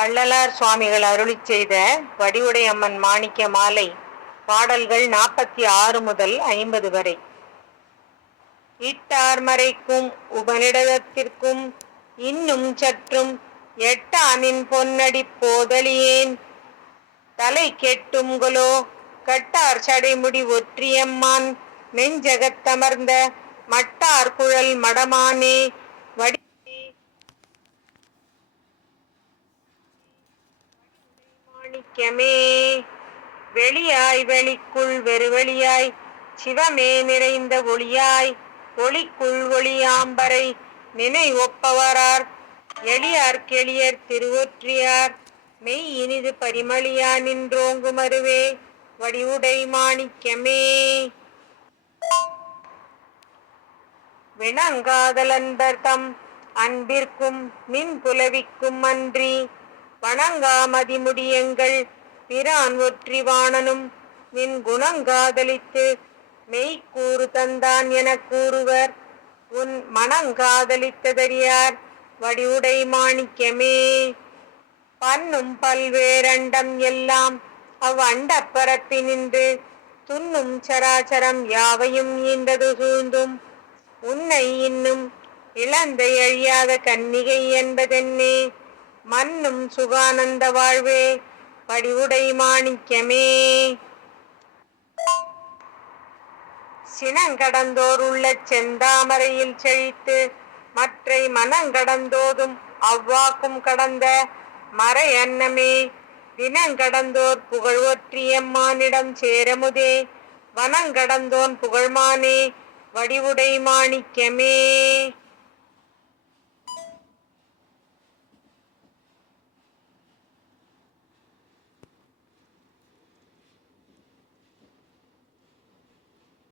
வள்ளலார் சுவாமிகள் அருளி செய்த வடிவுடையம்மன் மாணிக்க மாலை பாடல்கள் நாற்பத்தி ஆறு முதல் ஐம்பது வரை. இட்டார்மறைக்கும் உபனிடதத்திற்கும் இன்னும் சற்றும் எட்டாமின் பொன்னடி போதலியேன். தலை கெட்டும்களோ கட்டார் சடைமுடி ஒற்றியம்மான். நெஞ்சகத்தமர்ந்த மட்டார் குழல் மடமானே. வடி மாணிக்கமே வெளியாய் வெளிக்குள் வெறுவெளியாய் சிவமே நிறைந்த ஒளியாய் ஒளிக்குள் ஒளியாம்பரை நினை ஒப்பவரார் எளியார் கெளியர் திருவொற்றியார். மெய் இனிது பரிமளியா நின்றோங்குமருவே வடிவுடை மாணிக்கமே. வினங்காதலன்பர் தம் அன்பிற்கும் மின் புலவிக்கும் அன்றி வணங்காமதி முடியுங்கள் பிரான் ஒற்றி வாணனும் நின் குணங்காதலித்து மெய்க்கூறு தந்தான் என கூறுவர். உன் மனங்காதலித்ததறியார் வடிவுடை மாணிக்கமே. பண்ணும் பல்வேரண்டம் எல்லாம் அவ் அண்டப்பரப்பினின்று துண்ணும் சராச்சரம் யாவையும் ஈந்தது சூழ்ந்தும். உன்னை இன்னும் இழந்த எழியாத கன்னிகை என்பதென்னே? மன்னும் சுகானந்த வாழ்வே படிவுடை மாணிக்கமே. சினங்கடந்தோர் உள்ள செந்தாமரையில் செழித்து மற்றை மனங்கடந்தோதும் அவ்வாக்கும் கடந்த மறை அன்னமே. தினங்கடந்தோர் புகழ் ஒற்றியம்மானிடம் சேரமுதே வனங்கடந்தோன் புகழ்மானே வடிவுடை மாணிக்கமே.